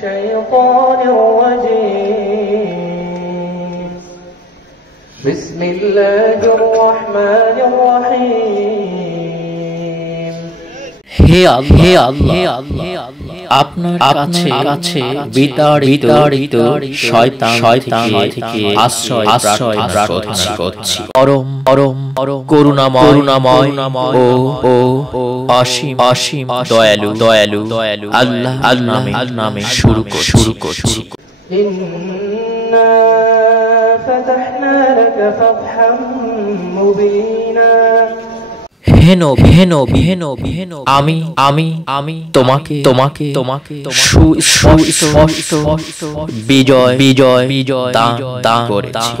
الشيطان الرجيم بسم الله الرحمن الرحيم হে আল্লাহ আপনার কাছে বিতাড়িত শয়তান থেকে আশ্রয় প্রার্থনা করছি। পরম করুণাময় ও অসীম দয়ালু আল্লাহর নামে শুরু করছি। ইন্না ফাতাহনা লাকা ফাতহাম মুবিনা। আমি তোমাকে সুস্পষ্ট বিজয় দান করেছি।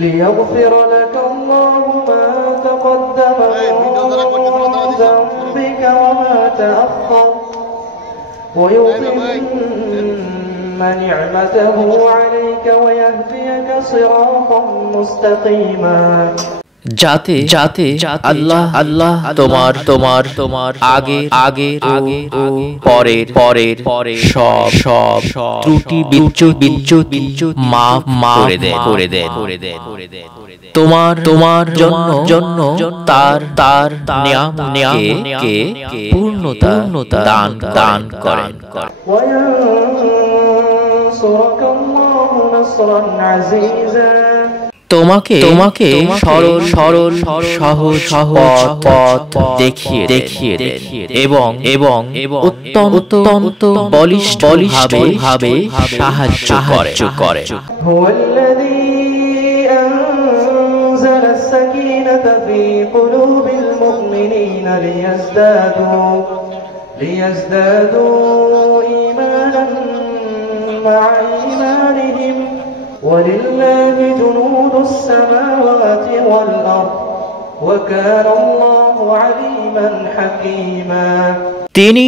লিয়াগফির লাকাল্লাহু মা তাকদ্দামা মিন যামবিকা ওয়া মা তাআখার ওয়া ইউতিম্মা নি'মাতাহু আলাইকা ওয়া ইয়াহদিয়াকা সিরাতাম মুস্তাকিমা। যাতে আল্লাহ তোমার আগে পরের সব ত্রুটি বিচ্যুত মাফ করে দেন। তোমার জন্য তার নিয়ামতকে পূর্ণতা দান করেন। তোমাকে সরল সহজ পথ দেখিয়ে এবং অত্যন্ত বলিষ্ঠ ভাবে সাহায্য করে। হুয়াল্লাযী আনজালা আস-সাকিনাতা ফী কুলুবিল মুমিনিনা লিয়াজদাদু ঈমানান মা'a ঈমানিহিম ولله جنود السماوات والأرض وكان الله عليما حكيما। তিনি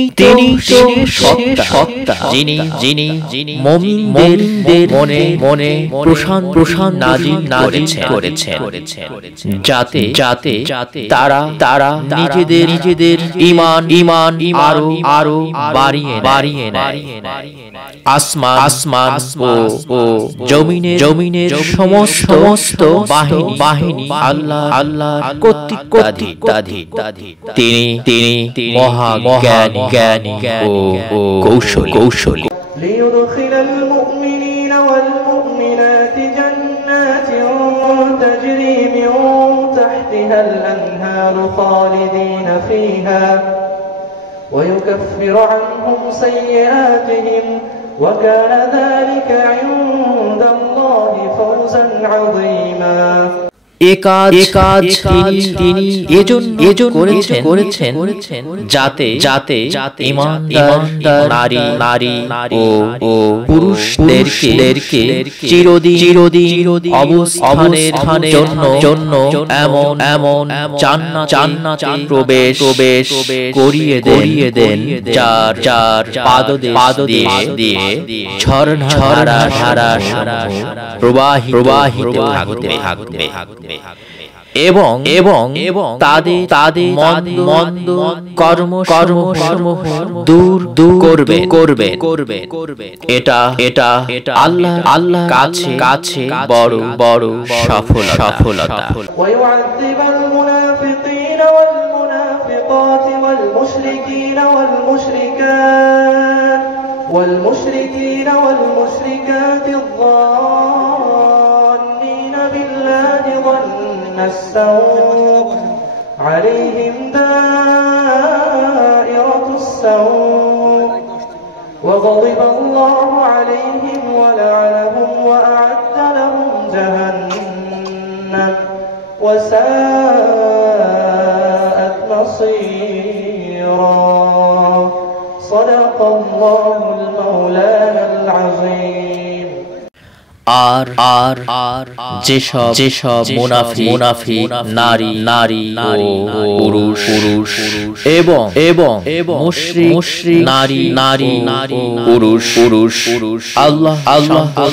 সত্তা যিনি মুমিনদের মনে প্রশান্তি নাজিল করেছেন যাতে তারা নিজেদের ঈমান আরো বাড়িয়ে নেয়। আসমান ও জমিনের সমস্ত বাহিনী আল্লাহ কর্তৃত্বাধীন। তিনি মহাজ্ঞানী ও কৌশলী। লিইউদখিলাল মুমিনিনা ওয়াল মুমিনাতি জান্নাতিন তাজরি মিন তাহতিহাল আনহারু খালিদিনা ফিহা ওয়া ইউকাফফিরু আনহুম সাইয়্যাতিহিম ওয়া কানা যালিকা ইনদাল্লাহি ফাওজান আযীমা। একাজ তিনি এজন করেছেন যাতে ইমানদার নারী ও পুরুষদেরকে চিরদিন অবস্থানের জন্য এমন জান্নাতে প্রবেশ করিয়ে দেন যার পাদদেশ দিয়ে ঝরনা ধারা প্রবাহিত থাকবে এবং তাদের মন্দ কর্ম দূর করবে। এটা আল্লাহ কাছে বড় সফলতা। ওয়ায়ুআযিবাল মুনাফিকিনা ওয়াল মুনাফিকাতি ওয়াল মুশরিকিনা ওয়াল মুশরিকাত والمشركات الظانين بالله ظن السوء عليهم دائرة السوء وغضب الله عليهم ولعنهم وأعد لهم جهنم وساءت مصيرا। صدق الله المولانا العظيم। আর আর আর যেসব মুনাফিক নারী ও পুরুষ এবং মুশরিক নারী পুরুশ আল্লাহ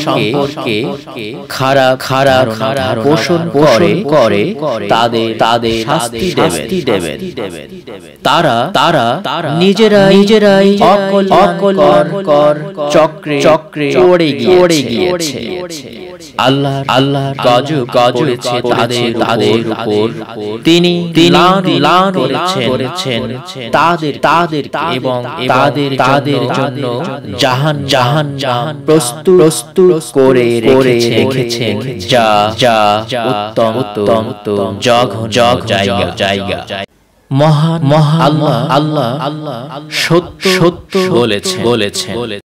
সম্পর্কে খারাপ পোষণ করে তাদের শাস্তি দেবেন। তারা নিজেরাই অকল্যাণকর চক্রে পড়ে গিয়েছে। আল্লাহ গজব করেছে তাদের উপর। তিনি লান করেছেন তাদের এবং তাদের জন্য জাহান্নাম প্রস্তুত করে রেখেছেন, যা উত্তম জঘন্য জায়গা। মহান আল্লাহ সত্য বলেছেন।